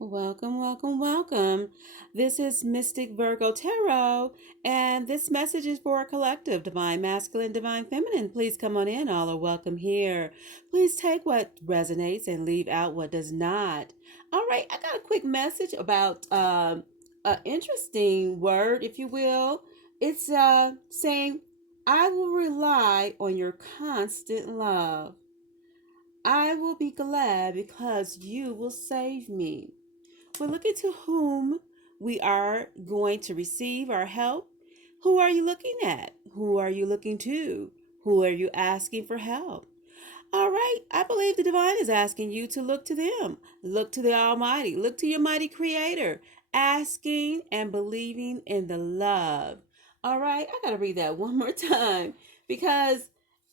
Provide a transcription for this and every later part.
Welcome, welcome, welcome. This is Mystic Virgo Tarot, and this message is for a collective divine masculine, divine feminine. Please come on in. All are welcome here. Please take what resonates and leave out what does not. All right, I got a quick message about an interesting word, if you will. It's saying, I will rely on your constant love. I will be glad because you will save me. We're looking to whom we are going to receive our help. Who are you looking at? Who are you looking to? Who are you asking for help? All right, I believe the divine is asking you to look to them. Look to the Almighty. Look to your mighty Creator, asking and believing in the love. All right, I got to read that one more time because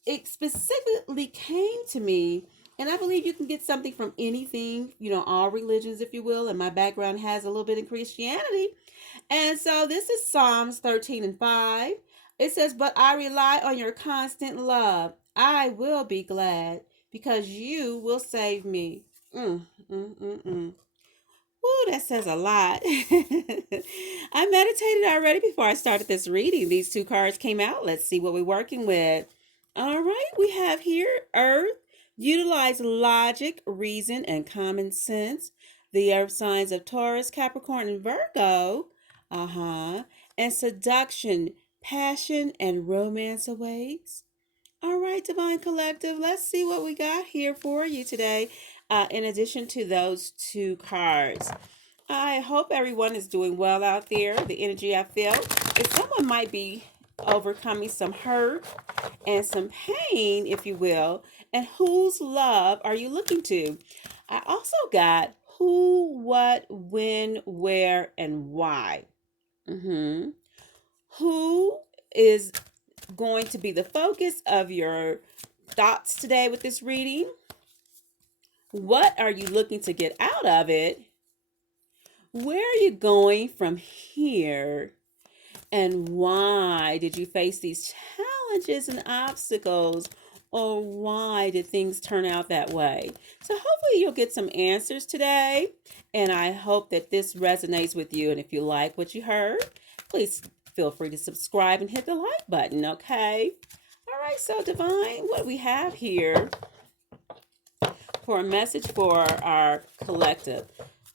it specifically came to me. And I believe you can get something from anything, all religions, if you will. And my background has a little bit in Christianity. And so this is Psalms 13 and 5. It says, But I rely on your constant love. I will be glad because you will save me. Mm, mm, mm, mm. Ooh, that says a lot. I meditated already before I started this reading. These two cards came out. Let's see what we're working with. All right, we have here Earth. Utilize logic, reason, and common sense. The Earth signs of Taurus, Capricorn, and Virgo. And seduction, passion, and romance awaits. All right, Divine Collective, let's see what we got here for you today. In addition to those two cards, I hope everyone is doing well out there. The energy I feel is someone might be overcoming some hurt and some pain, if you will. And whose love are you looking to? I also got who, what, when, where, and why. Mm-hmm. Who is going to be the focus of your thoughts today with this reading? What are you looking to get out of it? Where are you going from here? And why did you face these challenges and obstacles? Or why did things turn out that way? So, hopefully, you'll get some answers today. And I hope that this resonates with you. And if you like what you heard, please feel free to subscribe and hit the like button, okay? All right, so Divine, what we have here for a message for our collective.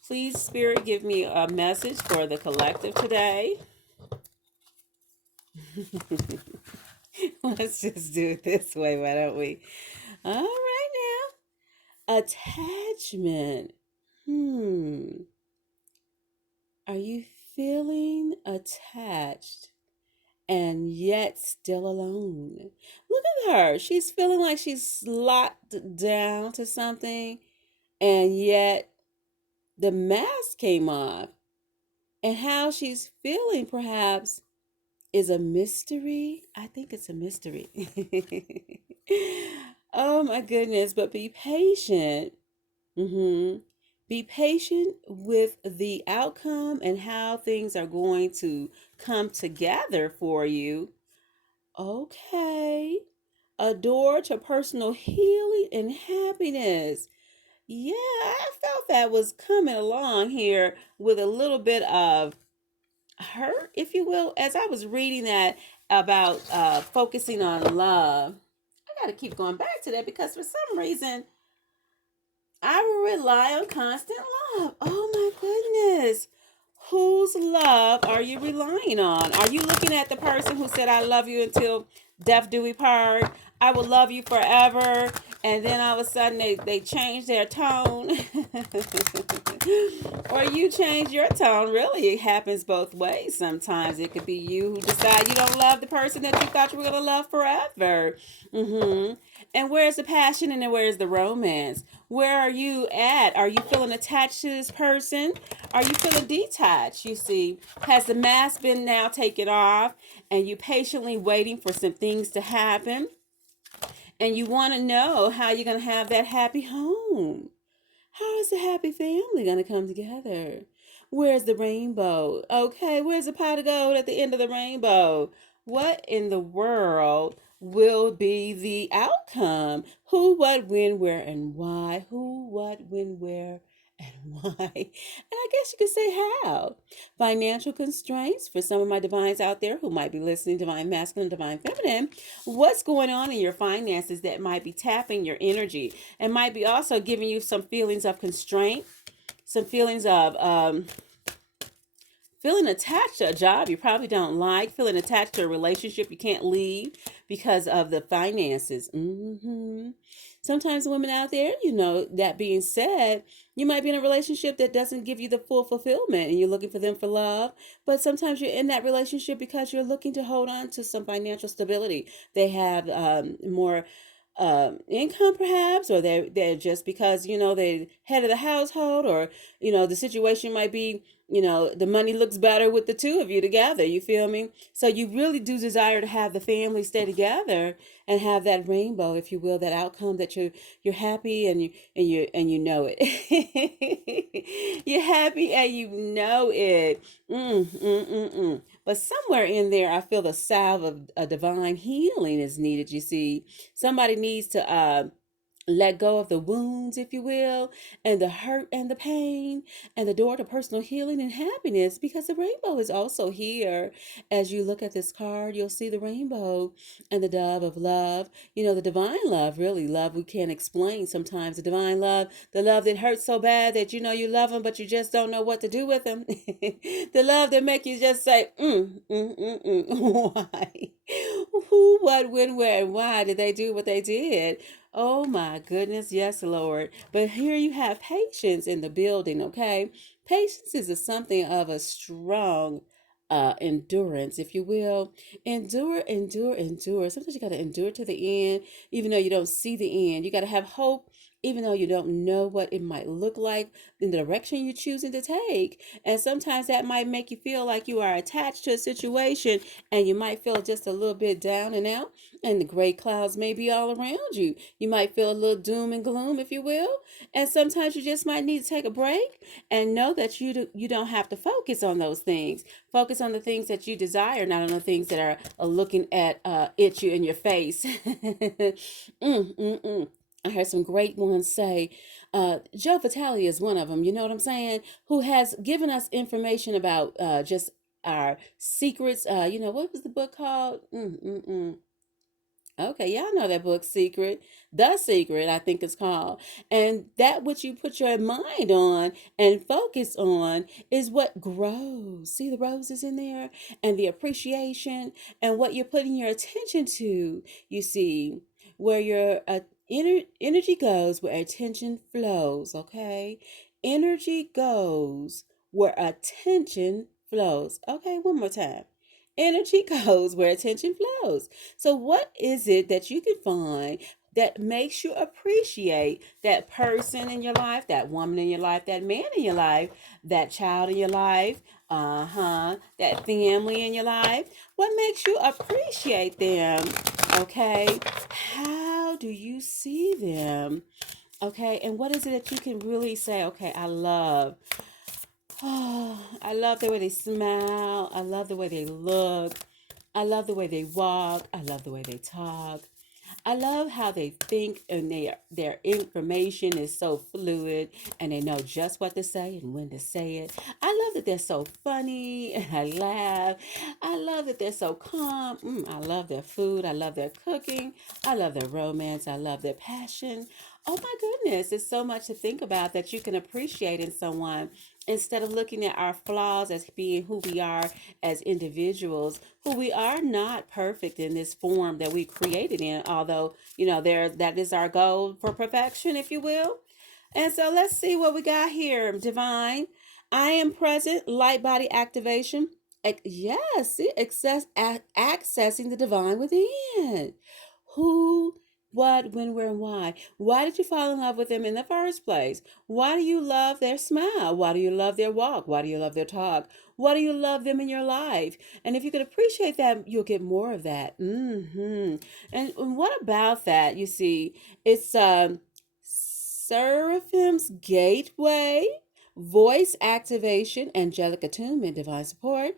Please, Spirit, give me a message for the collective today. Let's just do it this way, why don't we? All right now. Attachment. Are you feeling attached and yet still alone? Look at her. She's feeling like she's locked down to something, and yet the mask came off. And how she's feeling, perhaps, is a mystery. I think it's a mystery. Oh my goodness, but be patient. Be patient with the outcome and how things are going to come together for you. Okay. A door to personal healing and happiness. Yeah, I felt that was coming along here with a little bit of hurt, if you will, as I was reading that about focusing on love. I got to keep going back to that because for some reason I will rely on constant love. Oh my goodness. Whose love are you relying on? Are you looking at the person who said, I love you until death do we part? I will love you forever. And then all of a sudden they change their tone. Or you change your tone. Really, it happens both ways sometimes. It could be you who decide you don't love the person that you thought you were going to love forever. And where's the passion and then where's the romance? Where are you at? Are you feeling attached to this person? Are you feeling detached? You see, has the mask been now taken off and you patiently waiting for some things to happen? And you want to know how you're going to have that happy home. How is the happy family going to come together? Where's the rainbow? Okay, where's the pot of gold at the end of the rainbow? What in the world will be the outcome? Who, what, when, where, and why? Who, what, when, where, and why? And I guess you could say how. Financial constraints for some of my divines out there who might be listening, divine masculine, divine feminine. What's going on in your finances that might be tapping your energy and might be also giving you some feelings of constraint, some feelings of feeling attached to a job you probably don't like, feeling attached to a relationship you can't leave because of the finances. Sometimes women out there, that being said, you might be in a relationship that doesn't give you the full fulfillment and you're looking for them for love. But sometimes you're in that relationship because you're looking to hold on to some financial stability. They have more income perhaps, or they're just because they're head of the household, or the situation might be the money looks better with the two of you together, you feel me? So you really do desire to have the family stay together and have that rainbow, if you will, that outcome that you're happy, and you know it. You're happy and you know it. But somewhere in there, I feel the salve of a divine healing is needed. You see, somebody needs to let go of the wounds, if you will, and the hurt and the pain, and the door to personal healing and happiness, because the rainbow is also here. As you look at this card, you'll see the rainbow and the dove of love. The divine love, really love we can't explain sometimes. The divine love, the love that hurts so bad that you love them, but you just don't know what to do with them. The love that make you just say, why? Who, what, when, where, and why did they do what they did? Oh my goodness, yes, Lord. But here you have patience in the building, okay? Patience is something of a strong endurance, if you will. Endure, endure, endure. Sometimes you got to endure to the end, even though you don't see the end. You got to have hope, even though you don't know what it might look like in the direction you're choosing to take. And sometimes that might make you feel like you are attached to a situation, and you might feel just a little bit down and out, and the gray clouds may be all around you. You might feel a little doom and gloom, if you will. And sometimes you just might need to take a break and know that you don't have to focus on those things. Focus on the things that you desire, not on the things that are looking at you in your face. I heard some great ones say, Joe Vitale is one of them, you know what I'm saying, who has given us information about just our secrets. What was the book called? Okay, y'all know that book, Secret. The Secret, I think it's called. And that which you put your mind on and focus on is what grows. See the roses in there? And the appreciation and what you're putting your attention to, you see, where your energy goes, where attention flows, okay? Energy goes where attention flows. Okay, one more time. Energy goes where attention flows. So, what is it that you can find that makes you appreciate that person in your life, that woman in your life, that man in your life, that child in your life, that family in your life? What makes you appreciate them? Okay, how do you see them? Okay, and what is it that you can really say, okay, I love? Oh, I love the way they smile. I love the way they look. I love the way they walk. I love the way they talk. I love how they think, and their information is so fluid, and they know just what to say and when to say it. I love that they're so funny and I laugh. I love that they're so calm. I love their food. I love their cooking. I love their romance. I love their passion. Oh my goodness, it's so much to think about that you can appreciate in someone, instead of looking at our flaws as being who we are as individuals, who we are not perfect in this form that we created in, although there, that is our goal for perfection, if you will. And so let's see what we got here. Divine, I am present, light body activation. Yes, see, accessing the divine within. Who, what, when, where, and why? Why did you fall in love with them in the first place? Why do you love their smile? Why do you love their walk? Why do you love their talk? Why do you love them in your life? And if you could appreciate that, you'll get more of that. And what about that? You see, it's Seraphim's Gateway, voice activation, angelic attunement, divine support.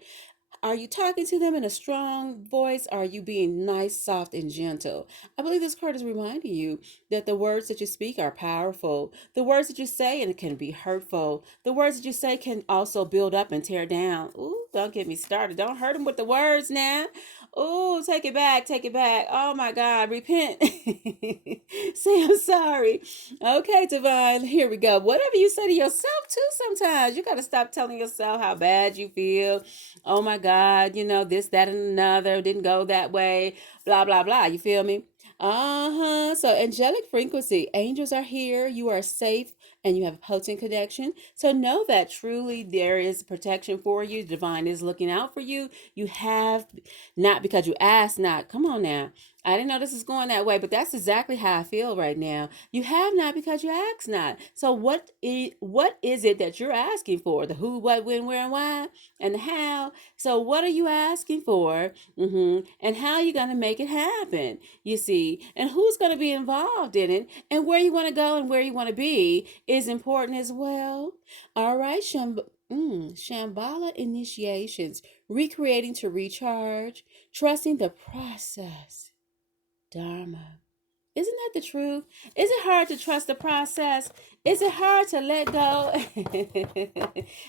Are you talking to them in a strong voice? Or are you being nice, soft, and gentle? I believe this card is reminding you that the words that you speak are powerful. The words that you say and it can be hurtful. The words that you say can also build up and tear down. Ooh, don't get me started. Don't hurt them with the words now. Ooh, take it back, take it back. Oh my God, repent. Say I'm sorry. Okay, Divine, here we go. Whatever you say to yourself too, sometimes you got to stop telling yourself how bad you feel. Oh my God, this, that, and another didn't go that way, blah, blah, blah. You feel me? Uh-huh. So angelic frequency, angels are here. You are safe and you have a potent connection. So know that truly there is protection for you. Divine is looking out for you. You have not because you asked not. Come on now. I didn't know this was going that way, but that's exactly how I feel right now. You have not because you asked not. So what is it that you're asking for? The who, what, when, where, and why, and the how. So what are you asking for? And how are you going to make it happen? You see, and who's going to be involved in it, and where you want to go and where you want to be is important as well. All right, Shambhala initiations, recreating to recharge, trusting the process. Dharma. Isn't that the truth? Is it hard to trust the process? Is it hard to let go?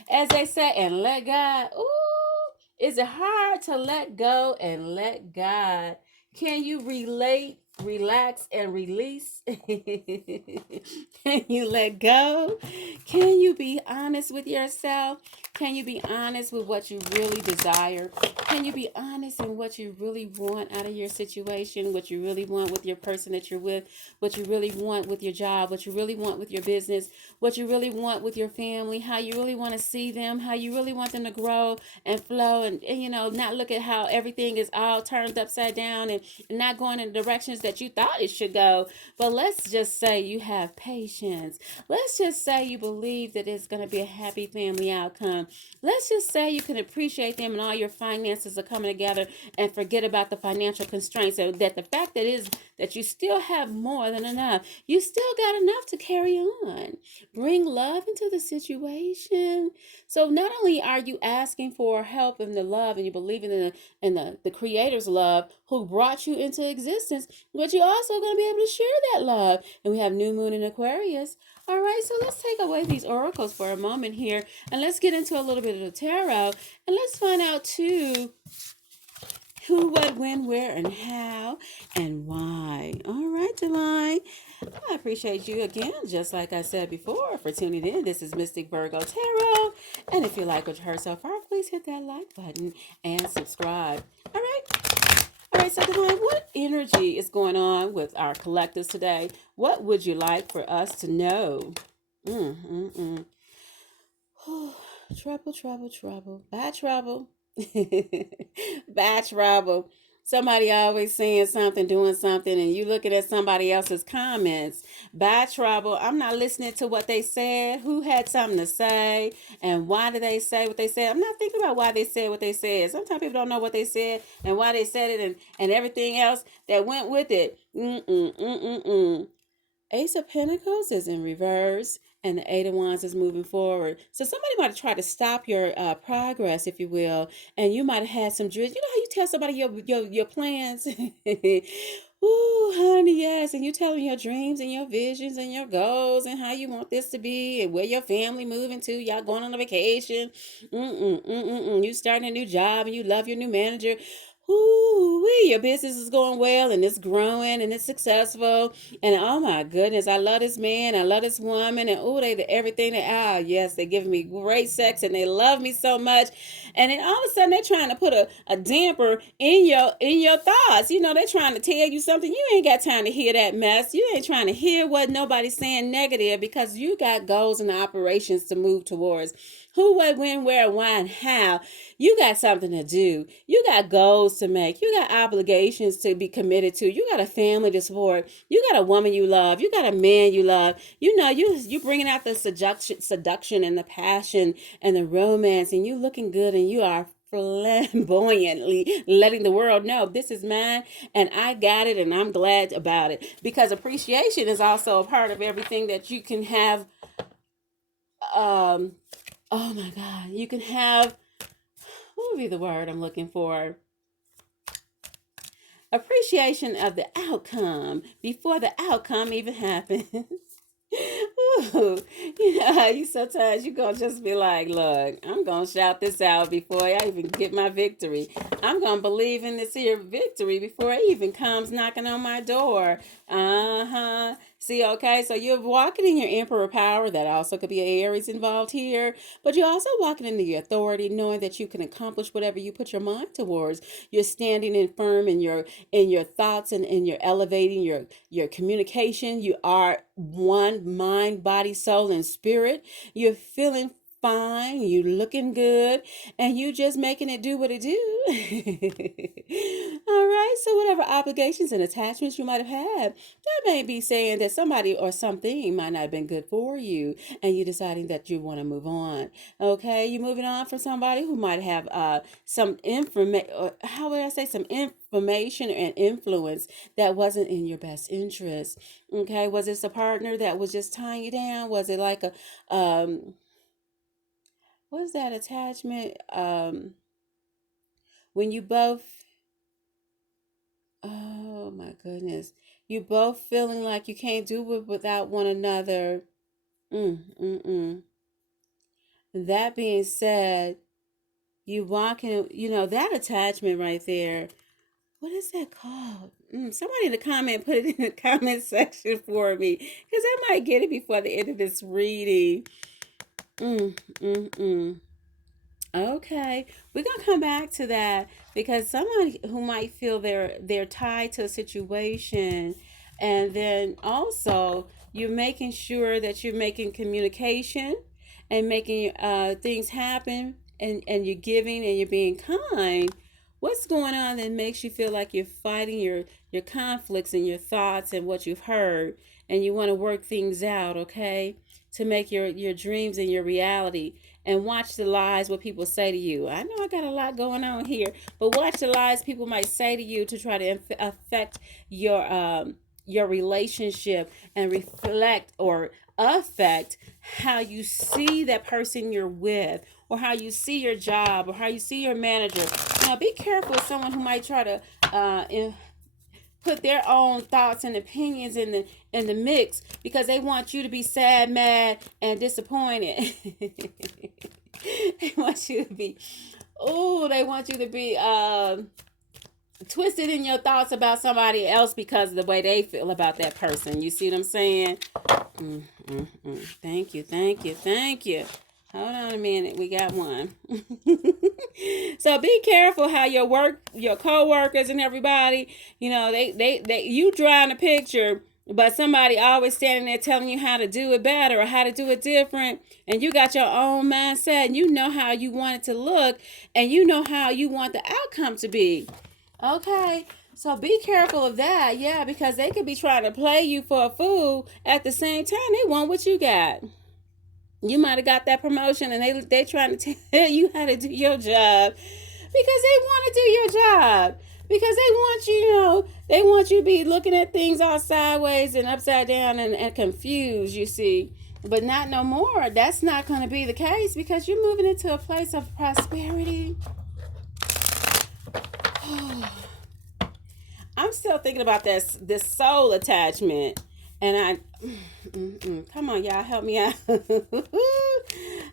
As they say, and let God. Ooh, is it hard to let go and let God? Can you relate, relax, and release? Can you let go? Can you be honest with yourself? Can you be honest with what you really desire? Can you be honest in what you really want out of your situation, what you really want with your person that you're with, what you really want with your job, what you really want with your business, what you really want with your family, how you really want to see them, how you really want them to grow and flow and not look at how everything is all turned upside down and not going in the directions that you thought it should go. But let's just say you have patience. Let's just say you believe that it's going to be a happy family outcome. Let's just say you can appreciate them and all your finances are coming together and forget about the financial constraints. So that the fact that is that you still have more than enough. You still got enough to carry on. Bring love into the situation. So not only are you asking for help and the love and you believe in the creator's love who brought you into existence, but you're also going to be able to share that love. And we have new moon in Aquarius. All right, so let's take away these oracles for a moment here and let's get into a little bit of the tarot and let's find out too who, what, when, where, and how, and why. All right, Divine. I appreciate you again, just like I said before, for tuning in. This is Mystic Virgo Tarot. And if you like what you heard so far, please hit that like button and subscribe. All right. All right, so Divine, what energy is going on with our collectives today? What would you like for us to know? Mm, mm, mm. Trouble, trouble, trouble. Bad trouble. Bad trouble. Somebody always saying something, doing something, and you looking at somebody else's comments. Bad trouble. I'm not listening to what they said. Who had something to say? And why did they say what they said? I'm not thinking about why they said what they said. Sometimes people don't know what they said and why they said it and everything else that went with it. Mm-mm. Ace of Pentacles is in reverse, and the Eight of Wands is moving forward. So somebody might have tried to stop your progress, if you will, and you might have had some dreams. You know how you tell somebody your plans? Ooh, honey, yes. And you tell them your dreams and your visions and your goals and how you want this to be and where your family moving to. Y'all going on a vacation. You starting a new job and you love your new manager. Ooh, your business is going well and it's growing and it's successful. And oh my goodness, I love this man, I love this woman, and oh, everything yes, they're giving me great sex and they love me so much. And then all of a sudden they're trying to put a damper in your thoughts. They're trying to tell you something. You ain't got time to hear that mess. You ain't trying to hear what nobody's saying negative because you got goals and operations to move towards. Who, what, when, where, why, and how. You got something to do. You got goals to make. You got obligations to be committed to. You got a family to support. You got a woman you love. You got a man you love. You bringing out the seduction and the passion and the romance, and you looking good, and you are flamboyantly letting the world know this is mine and I got it and I'm glad about it, because appreciation is also a part of everything that you can have. Oh my God, you can have what would be the word I'm looking for? Appreciation of the outcome before the outcome even happens. Ooh, you sometimes you gonna just be like, look, I'm gonna shout this out before I even get my victory. I'm gonna believe in this here victory before it even comes knocking on my door. Uh-huh. See, okay, so you're walking in your emperor power. That also could be an Aries involved here, but you're also walking into your authority, knowing that you can accomplish whatever you put your mind towards. You're standing in firm in your thoughts, and you're elevating your communication. You are one mind, body, soul, and spirit. You're feeling fine, you looking good, and you just making it do what it do. All right, so whatever obligations and attachments you might have had, that may be saying that somebody or something might not have been good for you, and you deciding that you want to move on. Okay, you're moving on from somebody who might have some information, or how would I say, some information and influence that wasn't in your best interest. Okay, was this a partner that was just tying you down? Was it like a what's that attachment? When you both, oh my goodness, you both feeling like you can't do it without one another. Mm, mm, mm. That being said, you walking, that attachment right there. What is that called? Somebody in the comment, put it in the comment section for me, because I might get it before the end of this reading. Mm, mm, mm. Okay, we're gonna come back to that because someone who might feel they're tied to a situation, and then also you're making sure that you're making communication and making things happen, and you're giving and you're being kind. What's going on that makes you feel like you're fighting your conflicts and your thoughts and what you've heard, and you want to work things out, okay, to make your dreams and your reality, and watch the lies what people say to you. I know I got a lot going on here, but watch the lies people might say to you to try to affect your relationship, and reflect or affect how you see that person you're with, or how you see your job, or how you see your manager. Now, be careful with someone who might try to put their own thoughts and opinions in the mix, because they want you to be sad, mad, and disappointed. They want you to be, they want you to be twisted in your thoughts about somebody else because of the way they feel about that person. You see what I'm saying? Thank you, thank you, thank you. Hold on a minute, we got one. So be careful how your co-workers and everybody, they you drawing a picture, but somebody always standing there telling you how to do it better or how to do it different, and you got your own mindset, and you know how you want it to look, and you know how you want the outcome to be. Okay, so be careful of that, yeah, because they could be trying to play you for a fool at the same time they want what you got. You might have got that promotion, and they trying to tell you how to do your job because they want to do your job, because they want they want you to be looking at things all sideways and upside down, and confused, you see. But not no more. That's not going to be the case, because you're moving into a place of prosperity. I'm still thinking about this soul attachment, and come on, y'all, help me out.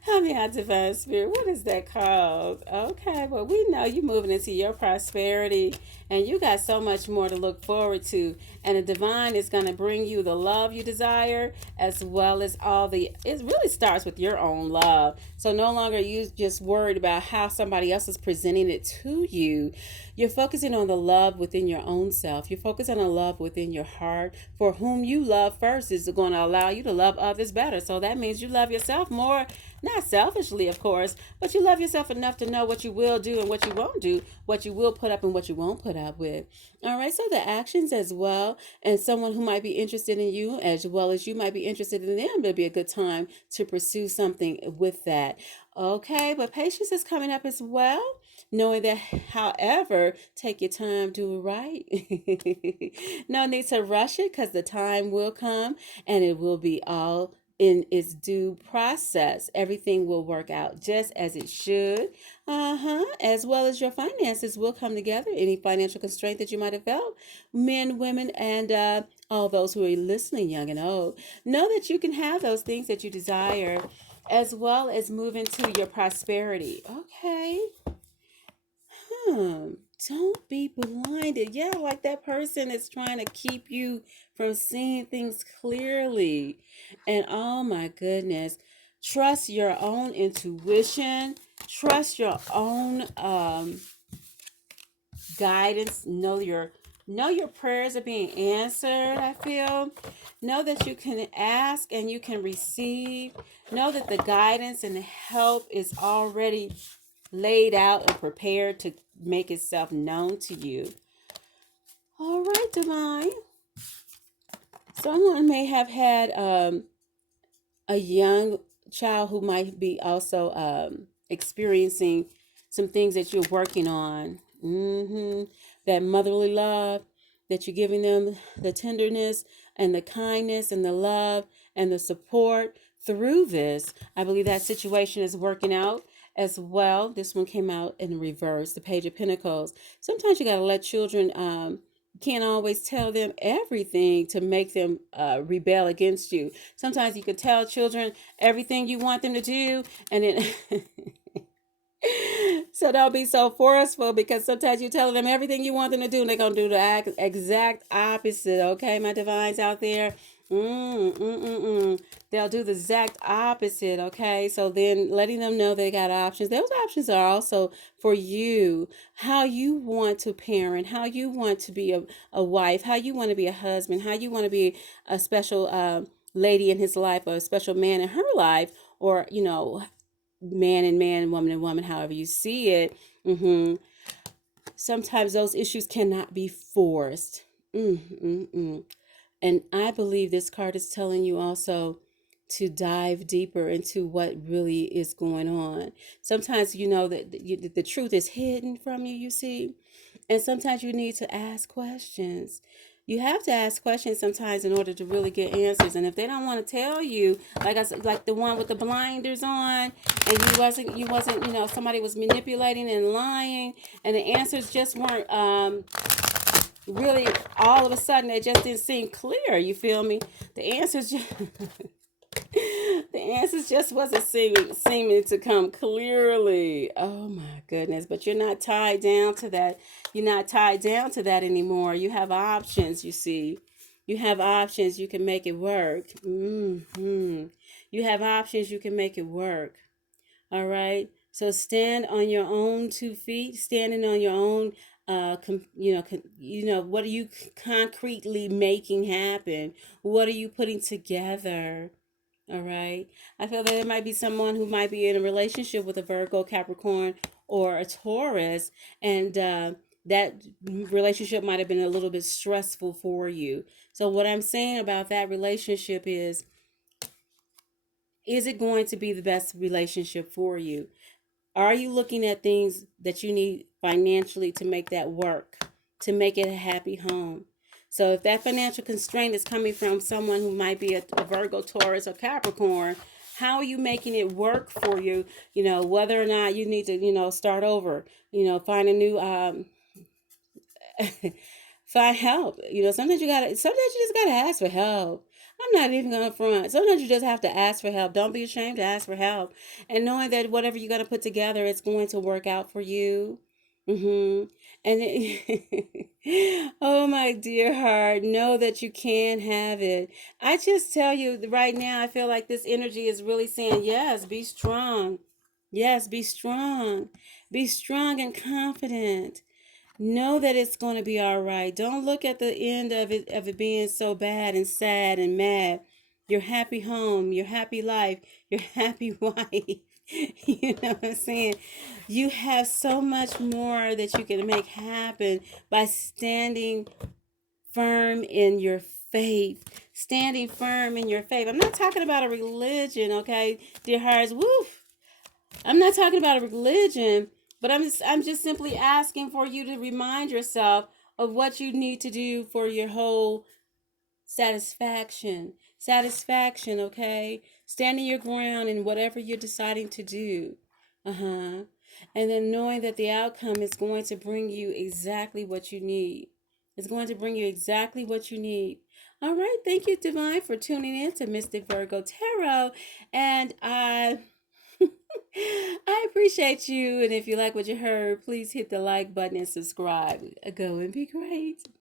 Help me out, divine spirit. What is that called? Okay, well, we know you moving into your prosperity, and you got so much more to look forward to. And the divine is going to bring you the love you desire, as well as it really starts with your own love. So no longer you just worried about how somebody else is presenting it to you. You're focusing on the love within your own self. You're focusing on love within your heart. For whom you love first is going to allow you to love others better. So that means you love yourself more, not selfishly, of course, but you love yourself enough to know what you will do and what you won't do, what you will put up and what you won't put up with. All right, so the actions as well, and someone who might be interested in you as well as you might be interested in them, it'll be a good time to pursue something with that. Okay, but patience is coming up as well. Knowing that, however, take your time, do it right. No need to rush it, because the time will come and it will be all in its due process. Everything will work out just as it should. As well as your finances will come together. Any financial constraint that you might have felt, men, women, and all those who are listening, young and old, know that you can have those things that you desire, as well as move into your prosperity. Okay. Hmm. Don't be blinded. Yeah, like that person is trying to keep you from seeing things clearly. And oh my goodness, trust your own intuition, trust your own guidance. Know your prayers are being answered, I feel. Know that you can ask and you can receive. Know that the guidance and the help is already laid out and prepared to make itself known to you. All right, Divine. Someone may have had a young child who might be also experiencing some things that you're working on. That motherly love, that you're giving them the tenderness and the kindness and the love and the support through this. I believe that situation is working out as well. This one came out in reverse, the Page of Pentacles. Sometimes you got to let children can't always tell them everything to make them rebel against you. Sometimes you can tell children everything you want them to do, and then so don't be so forceful, because sometimes you tell them everything you want them to do and they're going to do the exact opposite. Okay, my divines out there. They'll do the exact opposite. Okay, so then letting them know they got options. Those options are also for you. How you want to parent, how you want to be a wife, how you want to be a husband, how you want to be a special lady in his life, or a special man in her life, or man and man, woman and woman, however you see it. Sometimes those issues cannot be forced. And I believe this card is telling you also to dive deeper into what really is going on. Sometimes that the truth is hidden from you, you see. And sometimes you need to ask questions. You have to ask questions sometimes in order to really get answers. And if they don't want to tell you, like I said, like the one with the blinders on, and you wasn't, somebody was manipulating and lying, and the answers just weren't really, all of a sudden they just didn't seem clear. You feel me? The answers just the answers just wasn't seeming to come clearly. Oh my goodness. But you're not tied down to that. You're not tied down to that anymore. You have options, you see. You have options. You can make it work. You have options. You can make it work. All right. So stand on your own 2 feet, standing on your own. What are you concretely making happen? What are you putting together? All right. I feel that there might be someone who might be in a relationship with a Virgo, Capricorn, or a Taurus, and that relationship might have been a little bit stressful for you. So, what I'm saying about that relationship is it going to be the best relationship for you? Are you looking at things that you need financially to make that work, to make it a happy home? So if that financial constraint is coming from someone who might be a Virgo, Taurus, or Capricorn, how are you making it work for you? Whether or not you need to, start over, find a new, find help. Sometimes you just gotta ask for help. I'm not even gonna front. Sometimes you just have to ask for help. Don't be ashamed to ask for help. And knowing that whatever you're gonna put together, it's going to work out for you. And oh my dear heart, know that you can have it. I just tell you right now, I feel like this energy is really saying, yes, be strong. Yes, be strong. Be strong and confident. Know that it's going to be all right. Don't look at the end of it being so bad and sad and mad. Your happy home, your happy life, your happy wife. You know what I'm saying? You have so much more that you can make happen by standing firm in your faith. Standing firm in your faith. I'm not talking about a religion, okay, dear hearts. Woo! I'm not talking about a religion, but I'm just simply asking for you to remind yourself of what you need to do for your whole satisfaction. satisfaction, okay? Standing your ground in whatever you're deciding to do. Uh-huh. And then knowing that the outcome is going to bring you exactly what you need. It's going to bring you exactly what you need. All right. Thank you, Divine, for tuning in to Mystic Virgo Tarot. And I appreciate you. And if you like what you heard, please hit the like button and subscribe. Go and be great.